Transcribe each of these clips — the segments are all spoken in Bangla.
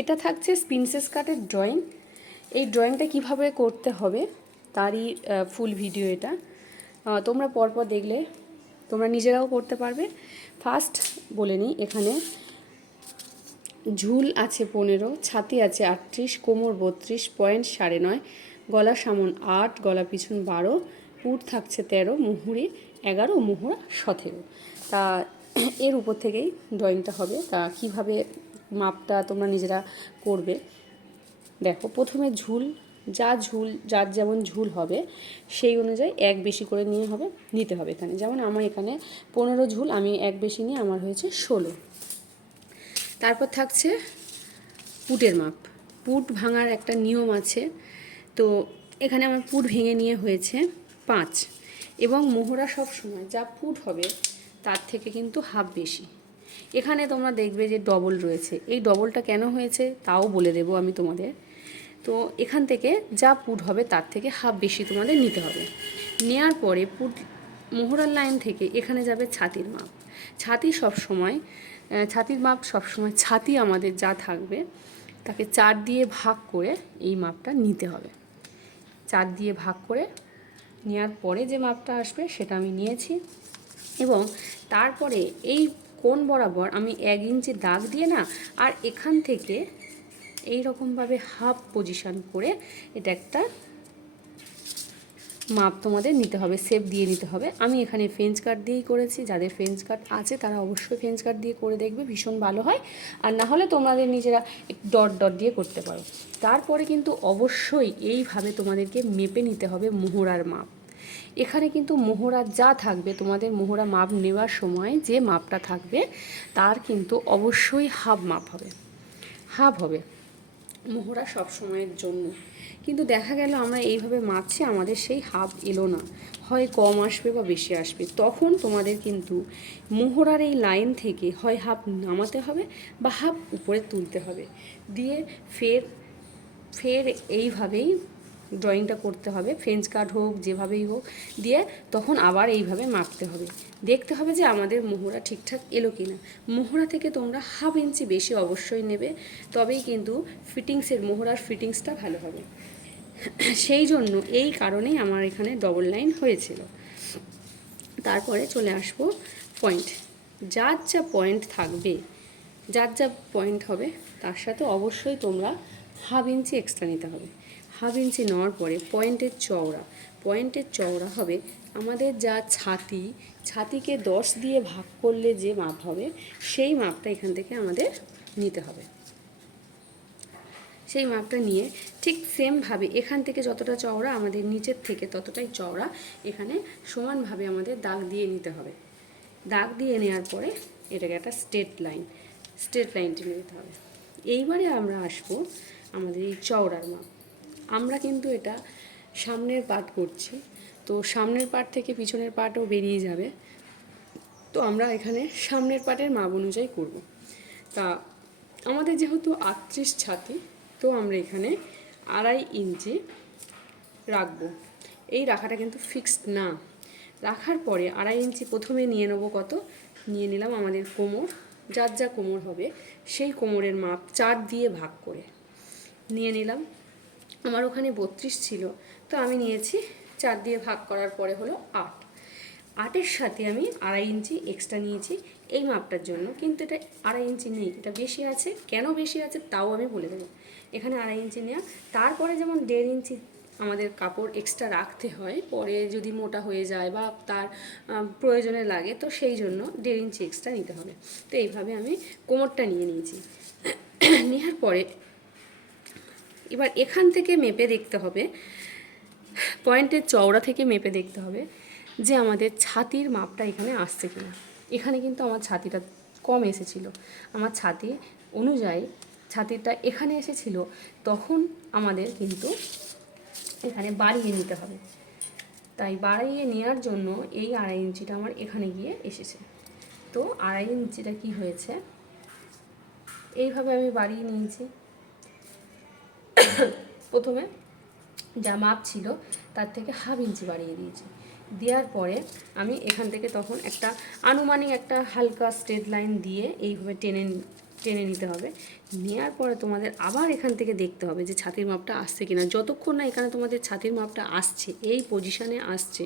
এটা থাকছে প্রিন্সেস কাটের ড্রয়িং। এই ড্রয়িংটা কিভাবে করতে হবে তারই ফুল ভিডিও এটা। তোমরা পরপর দেখলে তোমরা নিজেরাও করতে পারবে। ফার্স্ট বলে নিই, এখানে ঝুল আছে 15, ছাতি আছে 38, কোমর 32, পয়েন্ট 9.5, গলা সামন 8, গলা পিছন 12, পুট থাকছে 13, মুহুরি 11, মোহরা 17। তা এর উপর থেকেই ড্রয়িংটা হবে। তা কিভাবে মাপটা তোমরা নিজেরা করবে দেখো। প্রথমে ঝুল, যার যেমন ঝুল হবে সেই অনুযায়ী এক বেশি করে নিতে হবে এখানে। যেমন আমার এখানে 15 ঝুল, আমি এক বেশি নিয়ে আমার হয়েছে 16। তারপর থাকছে পুটের মাপ। পুট ভাঙার একটা নিয়ম আছে, তো এখানে আমার পুট ভেঙে নিয়ে হয়েছে 5। এবং মোহরা সব সময় যা পুট হবে তার থেকে কিন্তু হাফ বেশি। এখানে তোমরা দেখবে যে ডবল রয়েছে, এই ডবলটা কেন হয়েছে তাও বলে দেবো আমি তোমাদের। তো এখান থেকে যা পুট হবে তার থেকে হাফ বেশি তোমাদের নিতে হবে। নেওয়ার পরে মোহরার লাইন থেকে এখানে যাবে ছাতির মাপ। ছাতির মাপ সবসময় ছাতি আমাদের যা থাকবে তাকে 4 দিয়ে ভাগ করে এই মাপটা নিতে হবে। 4 দিয়ে ভাগ করে নেওয়ার পরে যে মাপটা আসবে সেটা আমি নিয়েছি। এবং তারপরে এই কোণ বরাবর আমি 1 ইঞ্চি দাগ দিয়ে না, আর এখান থেকে এই রকমভাবে হাফ পজিশান করে এটা একটা মাপ তোমাদের নিতে হবে, শেপ দিয়ে নিতে হবে। আমি এখানে ফ্রেঞ্চ কাট দিয়েই করেছি। যাদের ফ্রেঞ্চ কাট আছে তারা অবশ্যই ফ্রেঞ্চ কাট দিয়ে করে দেখবে, ভীষণ ভালো হয়। আর না হলে তোমাদের নিজেরা ডট ডট দিয়ে করতে পারো। তারপরে কিন্তু অবশ্যই এইভাবে তোমাদেরকে মেপে নিতে হবে মোহরার মাপ। এখানে কিন্তু মোহরা যা থাকবে, তোমাদের মোহরা মাপ নেওয়ার সময় যে মাপটা থাকবে তার কিন্তু অবশ্যই হাফ মাপ হবে, হাফ হবে মোহরা সব সময়ের জন্য। কিন্তু দেখা গেল আমরা এইভাবে মাপছি, আমাদের সেই হাফ এলো না, হয় কম আসবে বা বেশি আসবে। তখন তোমাদের কিন্তু মোহরার এই লাইন থেকে হয় হাফ নামাতে হবে বা হাফ উপরে তুলতে হবে, দিয়ে ফের ফের এইভাবেই ড্রয়িংটা করতে হবে। ফ্রেঞ্চ কাট হোক যেভাবেই হোক, দিয়ে তখন আবার এইভাবে মাপতে হবে। দেখতে হবে যে আমাদের মোহরা ঠিকঠাক এলো কি না। মোহরা থেকে তোমরা হাফ ইঞ্চি বেশি অবশ্যই নেবে, তবেই কিন্তু মোহরার ফিটিংসটা ভালো হবে। সেই জন্য এই কারণেই আমার এখানে ডবল লাইন হয়েছিল। তারপরে চলে আসবো পয়েন্ট। যার যা পয়েন্ট থাকবে, যার যা পয়েন্ট হবে তার সাথে অবশ্যই তোমরা হাফ ইঞ্চি এক্সট্রা নিতে হবে। হাফ ইঞ্চি নেওয়ার পরে পয়েন্টের চওড়া হবে আমাদের যা ছাতিকে 10 দিয়ে ভাগ করলে যে মাপ হবে সেই মাপটা এখান থেকে আমাদের নিতে হবে। সেই মাপটা নিয়ে ঠিক সেমভাবে এখান থেকে যতটা চওড়া আমাদের নিচের থেকে ততটাই চওড়া এখানে সমানভাবে আমাদের দাগ দিয়ে নিতে হবে। দাগ দিয়ে নেওয়ার পরে এটাকে একটা স্ট্রেট লাইন টেনে নিতে হবে। এইবারে আমরা আসবো আমাদের এই চওড়ার মাপ। আমরা কিন্তু এটা সামনের পার্ট করছি, তো সামনের পার্ট থেকে পিছনের পার্টও বেরিয়ে যাবে। তো আমরা এখানে সামনের পার্টের মাপ অনুযায়ী করব। তা আমাদের যেহেতু 38 ছাতি, তো আমরা এখানে 2.5 ইঞ্চি রাখবো। এই রাখাটা কিন্তু ফিক্সড না। রাখার পরে 2.5 ইঞ্চি প্রথমে নিয়ে নেব কত, নিয়ে নিলাম আমাদের কোমর। যার যা কোমর হবে সেই কোমরের মাপ 4 দিয়ে ভাগ করে নিয়ে নিলাম। আমার ওখানে 32 ছিল, তো আমি নিয়েছি 4 দিয়ে ভাগ করার পরে হলো 8। 8-এর সাথে আমি 2.5 ইঞ্চি এক্সট্রা নিয়েছি এই মাপটার জন্য। কিন্তু এটা 2.5 ইঞ্চি নেই, এটা বেশি আছে। কেন বেশি আছে তাও আমি বলে দেবো। এখানে 2.5 ইঞ্চি নেওয়া, তারপরে যেমন 1.5 ইঞ্চি আমাদের কাপড় এক্সট্রা রাখতে হয়, পরে যদি মোটা হয়ে যায় বা তার প্রয়োজনে লাগে, তো সেই জন্য 1.5 ইঞ্চি এক্সট্রা নিতে হবে। তো এইভাবে আমি কোমরটা নিয়ে নিয়েছি। নেওয়ার পরে এবার এখান থেকে মেপে দেখতে হবে, পয়েন্টের চওড়া থেকে মেপে দেখতে হবে যে আমাদের ছাতির মাপটা এখানে আসছে কিনা। এখানে কিন্তু আমার ছাতিটা কম এসেছিল। আমার ছাতি অনুযায়ী ছাতিটা এখানে এসেছিল, তখন আমাদের কিন্তু এখানে বাড়িয়ে নিতে হবে। তাই বাড়িয়ে নেওয়ার জন্য এই 2.5 ইঞ্চিটা আমার এখানে গিয়ে এসেছে। তো 2.5 ইঞ্চিটা কি হয়েছে, এইভাবে আমি বাড়িয়ে নিয়েছি। প্রথমে যা মাপ ছিল তার থেকে হাফ ইঞ্চি বাড়িয়ে দিয়েছি। দেওয়ার পরে আমি এখান থেকে তখন একটা আনুমানিক একটা হালকা স্ট্রেট লাইন দিয়ে এইভাবে টেনে টেনে নিতে হবে। নেওয়ার পরে তোমাদের আবার এখান থেকে দেখতে হবে যে ছাতির মাপটা আসছে কিনা। যতক্ষণ না এখানে তোমাদের ছাতির মাপটা আসছে, এই পজিশানে আসছে,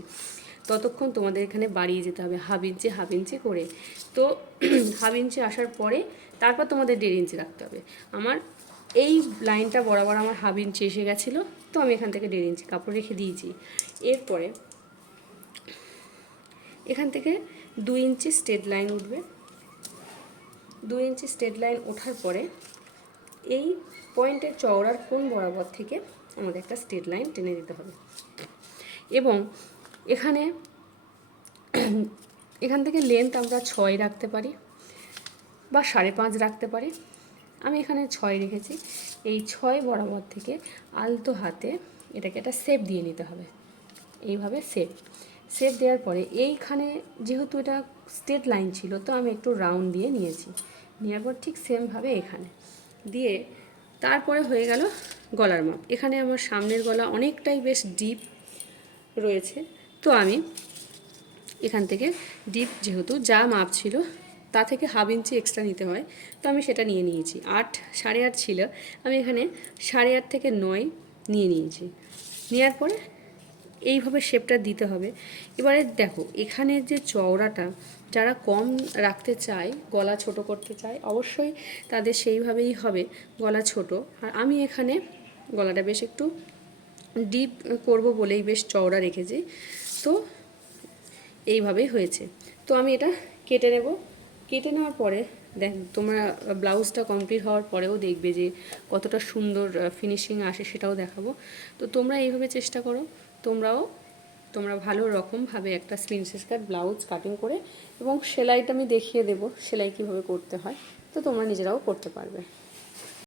ততক্ষণ তোমাদের এখানে বাড়িয়ে যেতে হবে হাফ ইঞ্চি করে। তো হাফ ইঞ্চি আসার পরে তারপর তোমাদের 1.5 ইঞ্চি রাখতে হবে। আমার এই লাইনটা বরাবর আমার হাফ ইঞ্চি এসে গেছিলো, তো আমি এখান থেকে 1.5 ইঞ্চি কাপড় রেখে দিয়েছি। এরপরে এখান থেকে 2 ইঞ্চি স্ট্রেট লাইন উঠবে। 2 ইঞ্চি স্ট্রেট লাইন ওঠার পরে এই পয়েন্টের চওড়ার কোণ বরাবর থেকে আমাদের একটা স্ট্রেট লাইন টেনে দিতে হবে। এবং এখান থেকে লেন্থ আমরা 6 রাখতে পারি বা 5.5 রাখতে পারি। আমি এখানে 6 রেখেছি। এই 6 বরাবর থেকে আলতো হাতে এটাকে একটা শেপ দিয়ে নিতে হবে। এইভাবে শেপ দেওয়ার পরে এইখানে যেহেতু এটা স্ট্রেট লাইন ছিল, তো আমি একটু রাউন্ড দিয়ে নিয়েছি। নেওয়ার পর ঠিক সেমভাবে এখানে দিয়ে তারপরে হয়ে গেল গলার মাপ। এখানে আমার সামনের গলা অনেকটাই বেশ ডিপ রয়েছে, তো আমি এখান থেকে ডিপ যেহেতু যা মাপ ছিল তা থেকে হাফ ইঞ্চি এক্সট্রা নিতে হয়, তো আমি সেটা নিয়ে নিয়েছি। 8.5 ছিল, আমি এখানে 8.5 থেকে 9 নিয়ে নিয়েছি। নেওয়ার পরে এইভাবে শেপটা দিতে হবে। এবারে দেখো এখানে যে চওড়াটা, যারা কম রাখতে চায়, গলা ছোট করতে চায়, অবশ্যই তাদের সেইভাবেই হবে গলা ছোট। আর আমি এখানে গলাটা বেশ একটু ডিপ করব বলেই বেশ চওড়া রেখেছি, তো এইভাবেই হয়েছে। তো আমি এটা কেটে নেব। কেটে নেওয়ার পরে দেখ, তোমরা ব্লাউজটা কমপ্লিট হওয়ার পরেও দেখবে যে কতটা সুন্দর ফিনিশিং আসে, সেটাও দেখাবো। তো তোমরা এইভাবে চেষ্টা করো, তোমরা ভালো রকমভাবে একটা প্রিন্সেস কাট ব্লাউজ কাটিং করে, এবং সেলাইটা আমি দেখিয়ে দেবো সেলাই কীভাবে করতে হয়, তো তোমরা নিজেরাও করতে পারবে।